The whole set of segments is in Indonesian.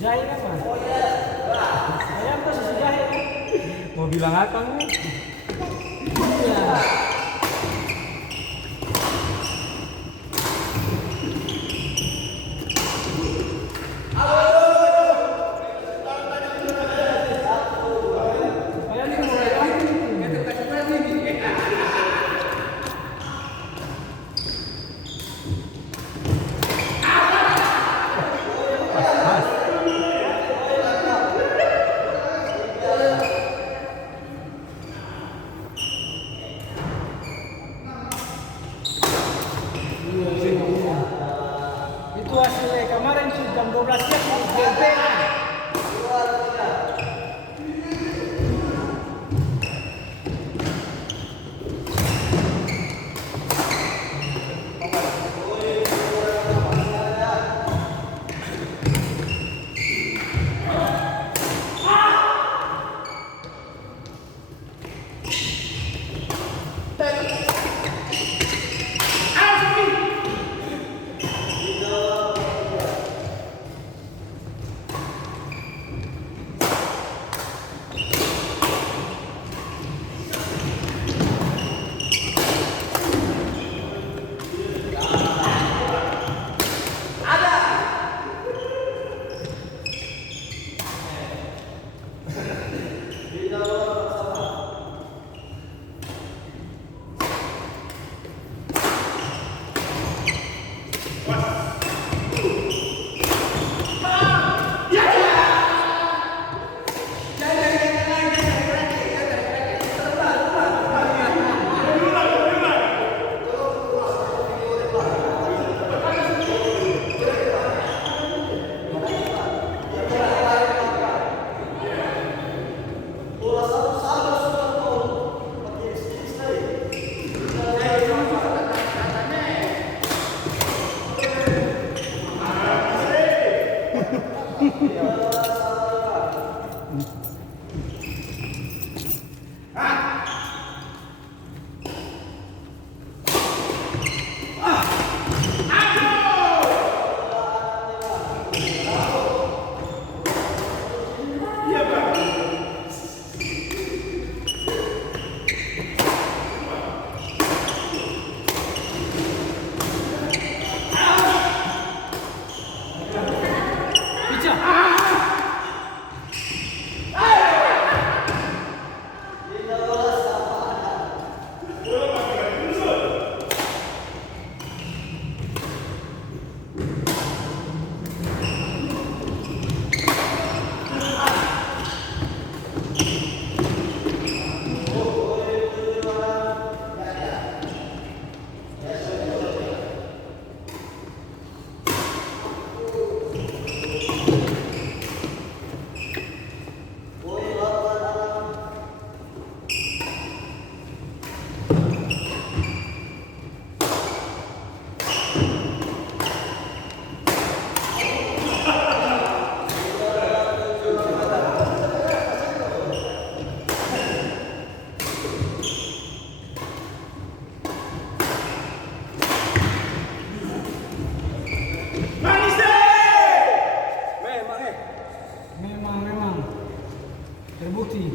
Jahe kan mas? Oh iya. Ayam tuh susu jahe. Mau bilang akang nih? Iya. Itu hasilnya kemarin tuh jam 12 siang di GP. Memang terbukti.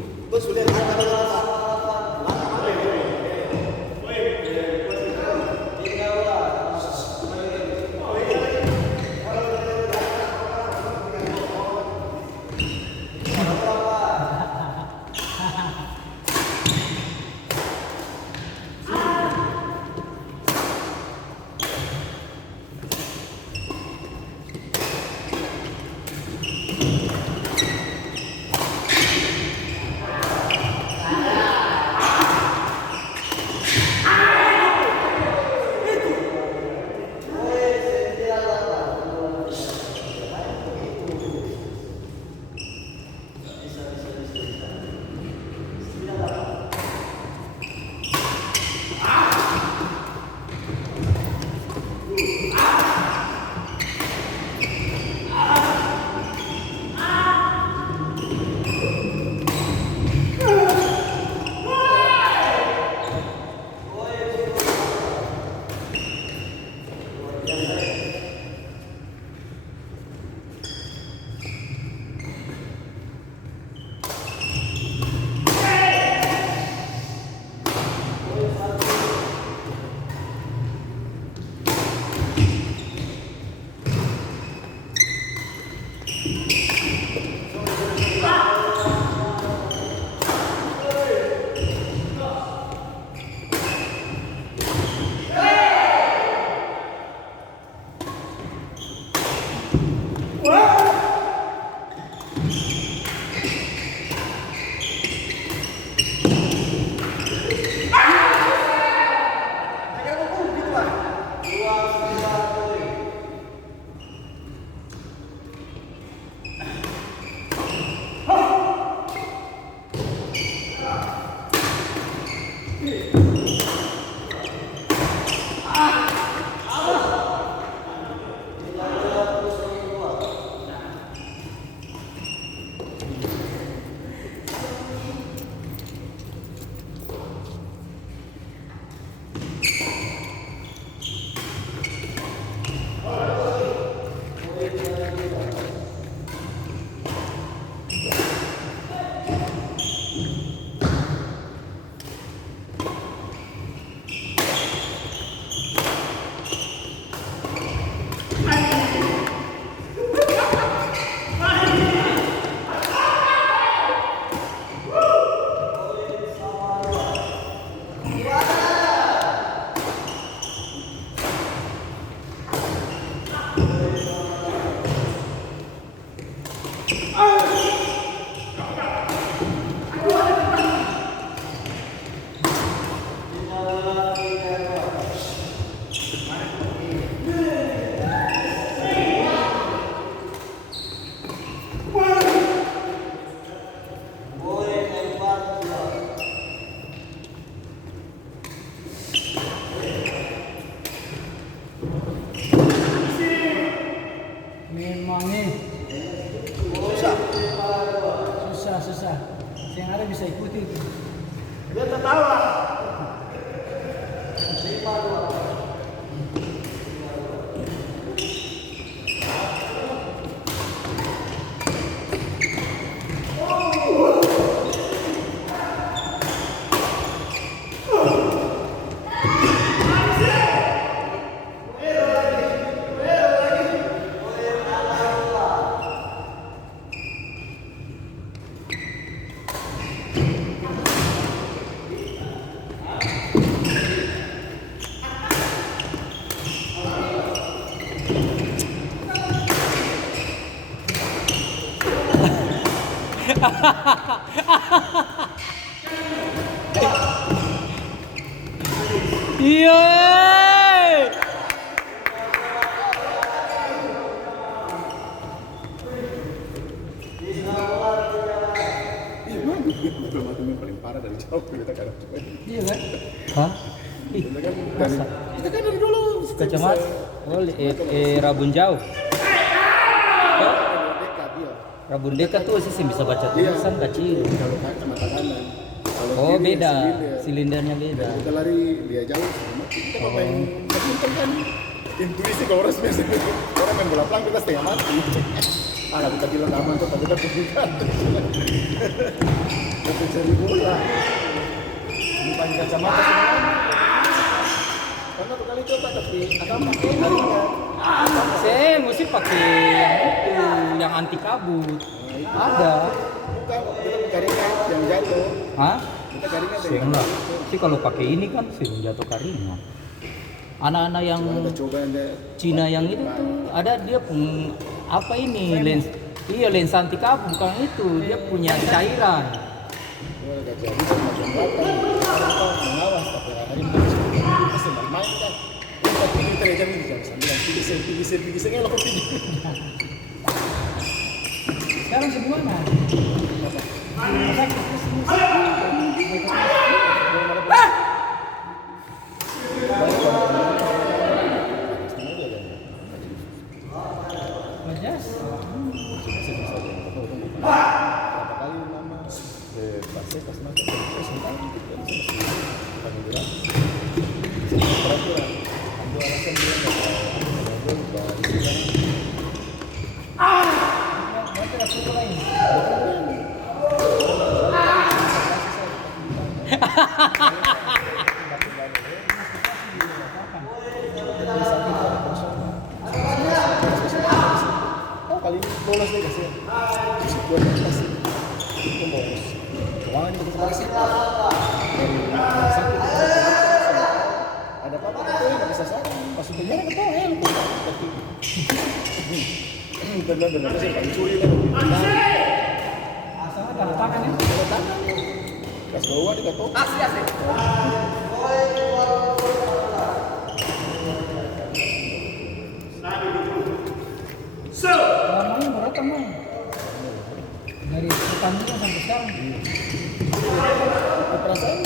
Memang nih susah. Yang ada bisa ikuti itu. Dia tertawa. Iya. Paling parah dari jauh kita kan. Iya kan? Hah? Kita kan dari dulu Kecamatan. Oh, Rabun Jauh. dekat dia. Rabun dekat tuh sih bisa baca tulisan kecil. Kalau kacamata kanan. Kalau Oh, kiri, beda. silinder. Silindernya beda. Kita lari dia jauh sama kita kalau main badminton kan intuisi kalau orang biasa orang main bola pelang kita setengah mati. Kalau kita bilang aman tuh tapi kita bukan. Kita cari bola. Bukan kacamata semua. Karena tuh kali coba tapi akan pakai harinya. Saya mesti pakai yang itu, yang anti kabut. Ada. Bukan, kita garingnya yang jatuh. Hah? Kita garingnya Sih enggak. Sih kalau pakai ini kan sering jatuh karingnya. Anak-anak yang Kita coba yang Cina yang itu tuh ada dia pun apa ini lens. Iya lens anti kabut bukan itu, dia punya cairan. Wah, gak jadi sama jam 8. Kita mengawas tapi hari ini masih main kan. Tapi kita jam ini jam 9. Pigisir lo kopi. Sekarang semua mah. Majas. Berapa kali mama pas makan terus entah peraturan ambil alasan dia Nanti aku mulai. oh kali ini lolos nih kasih musik buat kasih itu mau keuangan kita kasih dari rumah sakit ada apa-apa itu nggak bisa saya masuk penjara ke toh tapi benar-benar sih paling curi kan Bawa di kato. Asli asli. Lamanya berapa Mang? Dari pertandingan sampai sekarang. Perasaan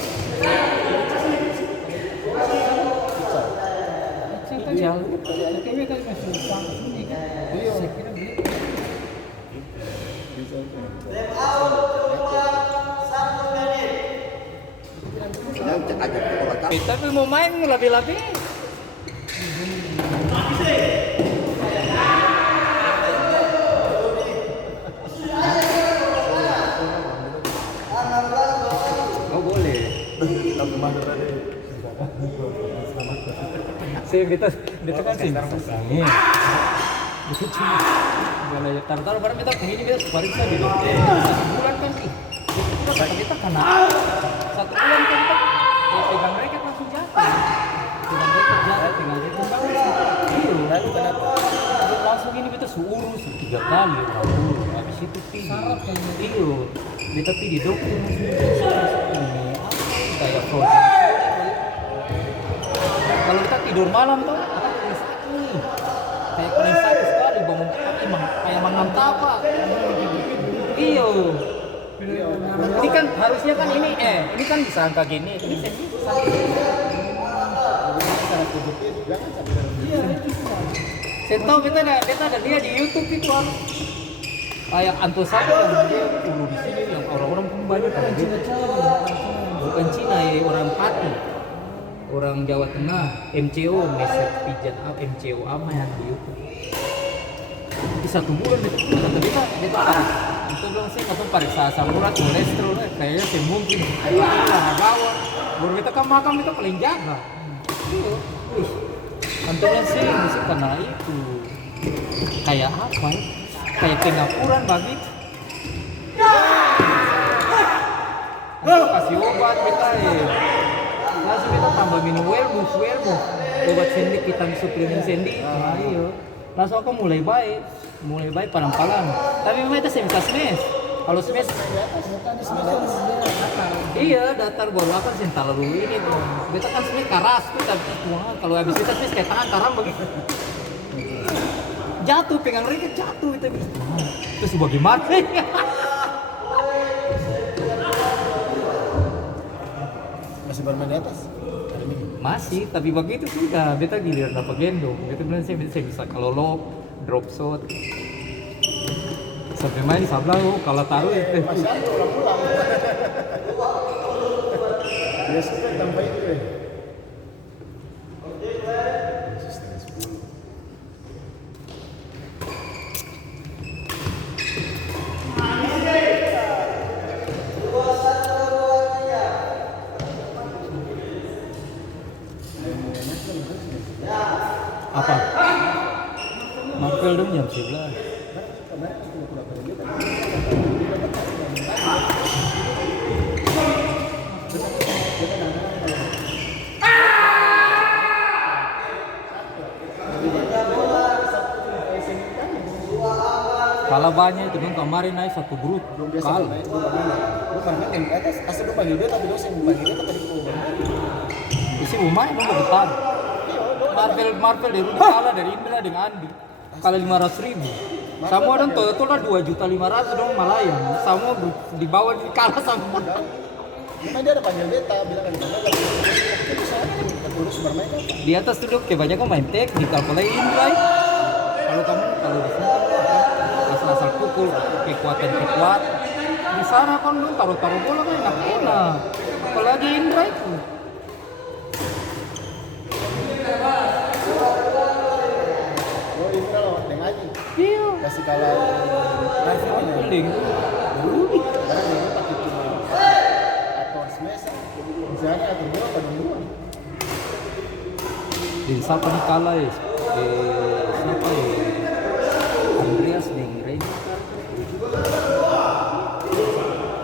Saya tadi TTW tadi masih sampai sini kan. Iya. Saya kira beli. bisa Tapi mau main lebih-lebih. Oh boleh. tapi mana tadi Saya kita kan sih. Ini. Itu cuma boleh taruh barang kita begini kita separit saja dulu. 1 bulan kan ih. Kita kena 1 bulan kan kita pegang raket langsung jatuh. Pegang raket jatuh, tinggal dikembang. lalu kenapa Langsung ini kita urus 3 kali. Habis itu Sarap kan. Iyo, kita pergi di dokter ini kayak frozen. Kalau kita tidur malam tuh, kayak paling sakit sekali bangun pagi kayak mengantapa. Iyo. Ini kan harusnya kan ini kan bisa angka gini. Ini sakit. sangat produktif jangan sampai Saya tahu kita ada dia di YouTube itu apa? Kayak Antosaka yang dia dulu di sini yang orang-orang pun banyak kan dia. Bukan Cina ya, orang Pati. Orang Jawa Tengah, MCO, Meset Pijat MCO apa yang di YouTube. Di 1 bulan itu kata kita itu bilang sih kapan periksa asam urat kolesterol kayaknya sih mungkin lah bawa baru kita kan makan kita paling jaga. Iya, antum bilang sih mesti karena itu kayak apa ya? Kayak pengapuran bagi kasih obat kita ya langsung kita tambah minum Wellmove obat sendi kita suplemen sendi iya langsung aku mulai baik pelan-pelan tapi memang itu saya bisa smash kalau smash iya datar baru akan sental dulu ini tuh beta kan smash keras tuh tapi kalau habis kita smash kayak tangan karam begitu jatuh pegang raket jatuh itu terus bagaimana masih bermain di atas hari ini masih tapi begitu sudah beta giliran dapat gendong beta bilang saya bisa kalau lock drop shot sampai main sabla kalau taruh itu masih ada ulang-ulang dia suka tanpa itu ya apa Marvel dong jam 11 kalah banyak itu kan kemarin naik 1 grup belum biasa kalah main bukan main yang di atas asal lu panggil dia tapi dosen panggil dia tadi mau bermain isi lumayan dong bertahan Marvel dari kalah dari Indra dengan Andi kalah 500.000 semua dong total 2.500.000 dong Malayan semua di bawah kalah sama memang dia ada panggil beta bilang kan tapi bisa terus bermain kan di atas tuh dok kebanyakan main teknik kalau Indra kalau kamu kalau di sini asal pukul kekuatan di sana kan lu taruh bola kan enak bola apalagi Indra itu oh ini kalau Deng Aji iya kasih kalah paling karena dia pakai cuma atau smash misalnya atau bola pada duluan di siapa nih kalah ya siapa ya Andreas dengan Ray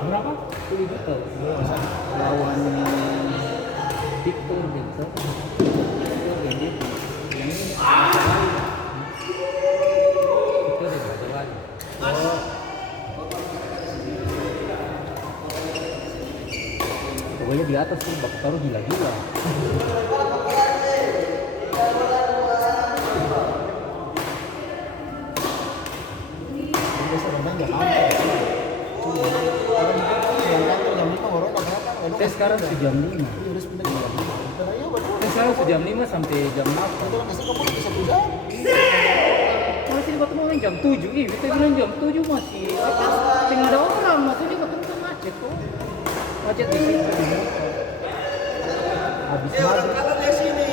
berapa? 10 juta lawan Victor dan siapa? Victor dan dia yang ini Victor dan ada lagi pokoknya di atas tuh bapak taruh gila-gila. Biasa orang nggak apa. Orang kantor jam 5 orang nggak berangkat. Saya sekarang sejam 5. Iya udah pindah jam 5. Ayo betul. Saya sekarang sejam 5 sampai jam 8. Itu orang kasih kamu bisa pulang. Masih ketemu orang jam 7. Ih, kita bilang jam 7 masih tinggal ada orang, maksudnya ketemu kan macet tuh. Macet di situ. Habis maghrib. Kalau di sini.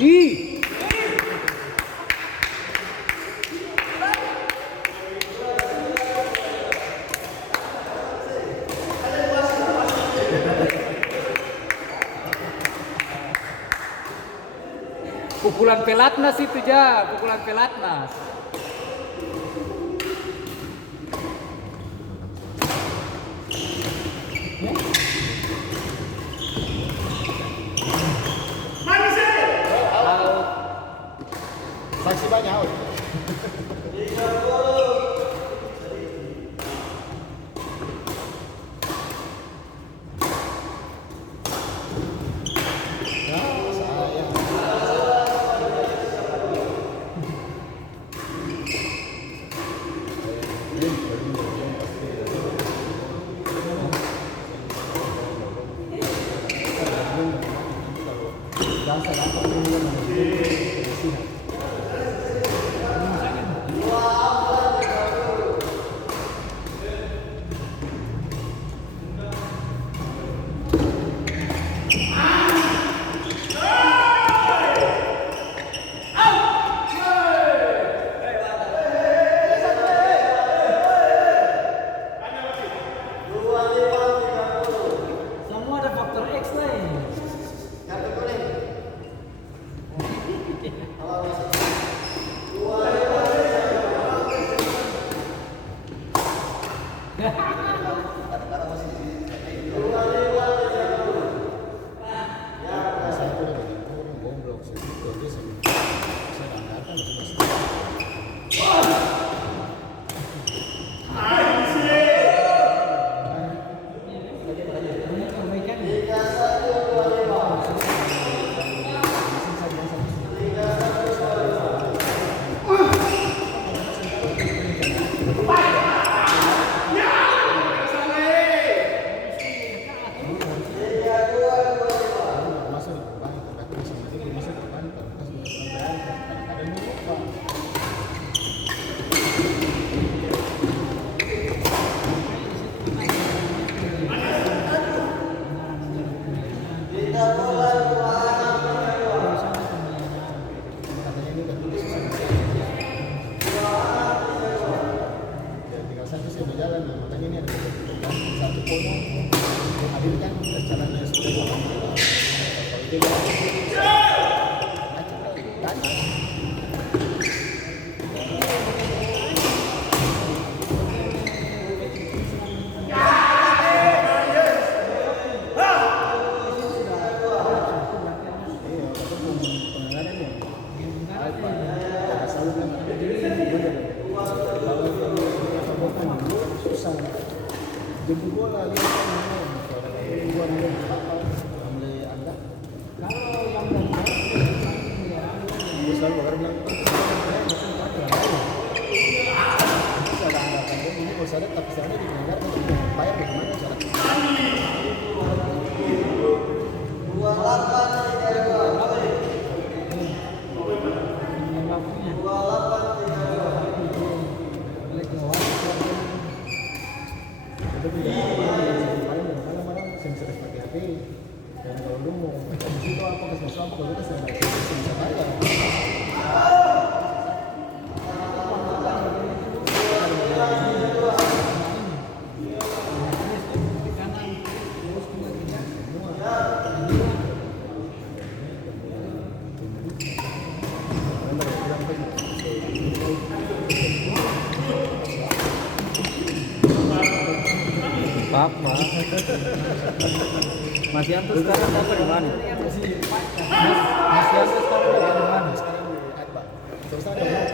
Ih. Pukulan pelatnas itu ja, pukulan pelatnas. Saksi banyak. Out. Semua ada faktor X lah ini. Jemput bola lihat gua ambil anda. Kalau yang dari Dia selalu bakal bilang bisa ada anggapan dia ini bos ada tapi sana di negara bayar bagaimana cara dan kalau lu mau di situ apa ke sesuatu kalau kita sedang bisa bayar. Pak, Mas Yanto sekarang dapat di mana? Mas Yanto sekarang dapat di mana? Sekarang di Adba. Terus ada mau.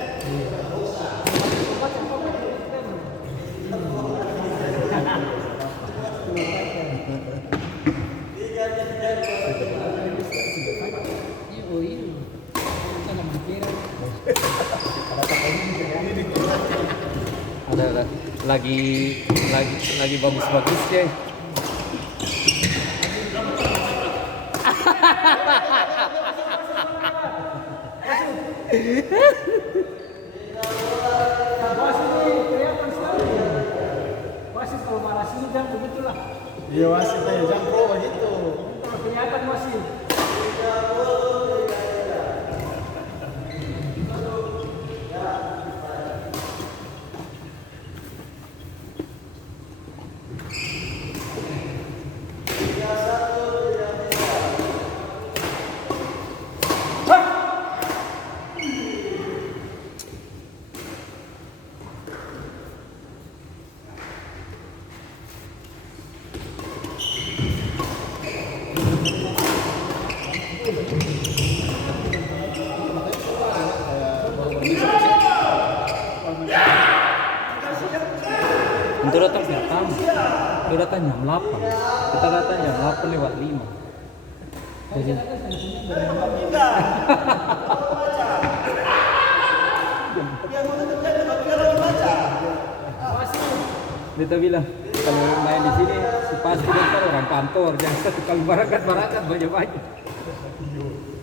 Ada lagi bagus-bagusnya. Wasit ini kelihatan sekali. Wasit kalau marah sini jam begitulah. Iya wasit aja jam pro begitu. Kalau kelihatan wasit. Itu datang jam 6. Dia datang jam 8. Kita datang jam 8 lewat 5. Jadi dia bilang kalau main di sini si pasti kan orang kantor jangan satu kali barakat banyak-banyak.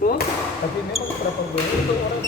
Tuh. Tapi memang berapa bulan itu orang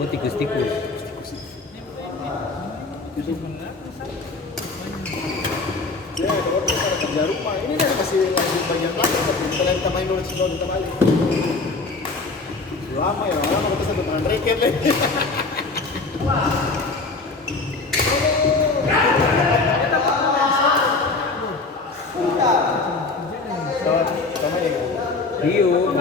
Oh tikus-tikus. ya kalau kita kerja rumah ini kan masih bagian belakang tapi setelah kita main dulu sebelum kita balik lama ya lama kita satu tangan reket deh sama ya Rio.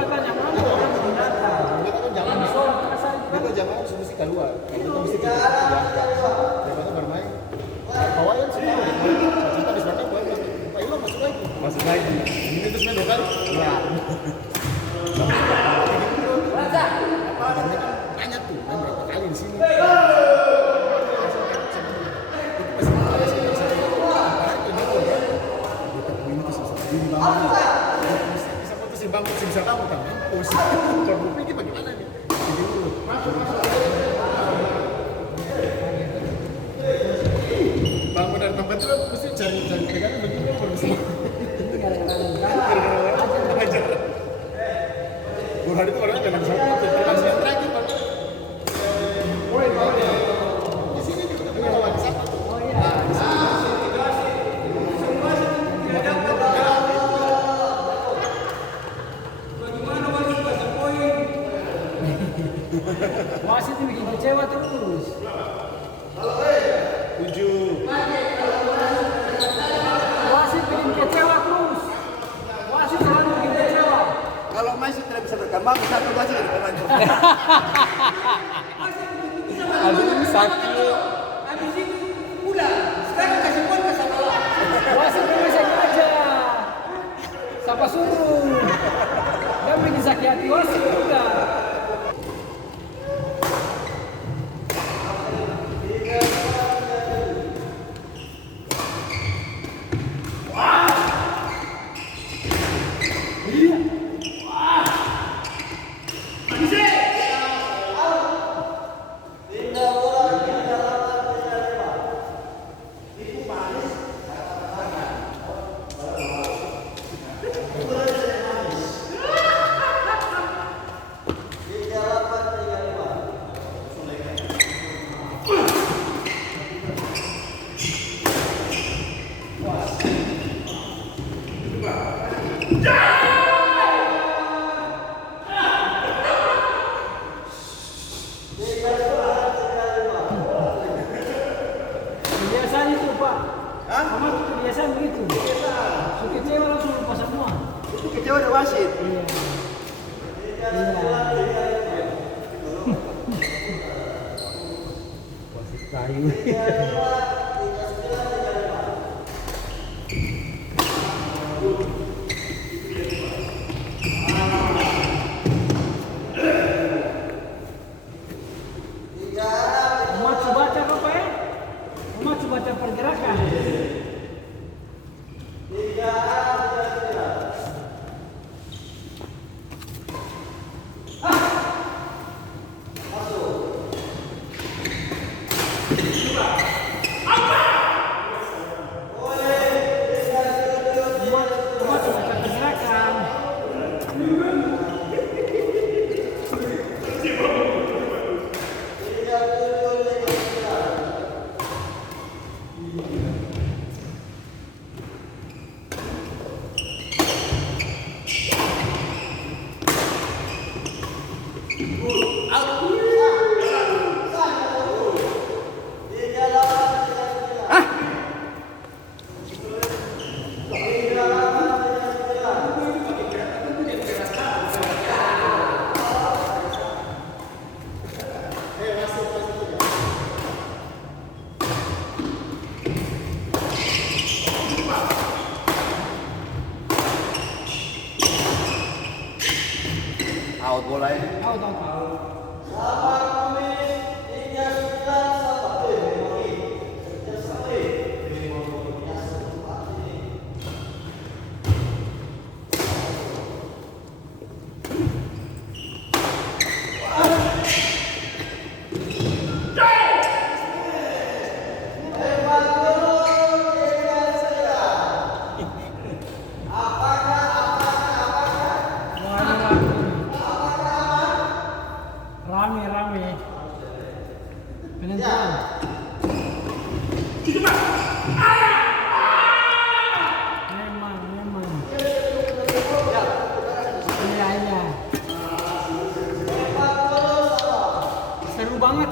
kita jangan mesti keluar kalau kita mesti kita daripada bermain kawayan semua kita di sana buat Pak Ilo masuk lagi ini terus main 2 kali ya banyak tuh main berapa kali di sini bangun bisa kamu kan posisi kalau pikir bagaimana nih bangun dari tempat itu mesti cari pegangan begini baru bisa hari itu orangnya jangan satu terus yang terakhir Pak di sini juga punya lawan siapa nah di sini Wasit ini bikin kecewa terus. 7 Wasit bikin kecewa terus. Wasit selalu bikin kecewa. Kalau masih tidak bisa berkembang, satu wasit di depan. Aduh sakit. Habis itu udah, sekarang kasih poin ke sana. Wasit ini bisa aja. Siapa suruh? Dia bikin sakit hati wasit juga. Kebiasaan itu Pak. Hah? Sama itu kebiasaan begitu. So kecewa langsung lupa semua. Itu kecewa ada wasit. Iya. Iya. Kayu. Memacu baca apa ya? Memacu baca pergerakan. Memacu baca pergerakan. Out bola ya. Out, out. Rame. Penentuan. Memang. Iya. Seru banget.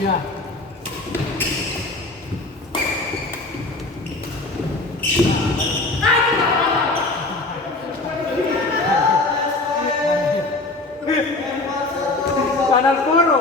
Iya. Kanan puro.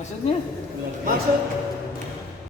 Maksudnya? Maksud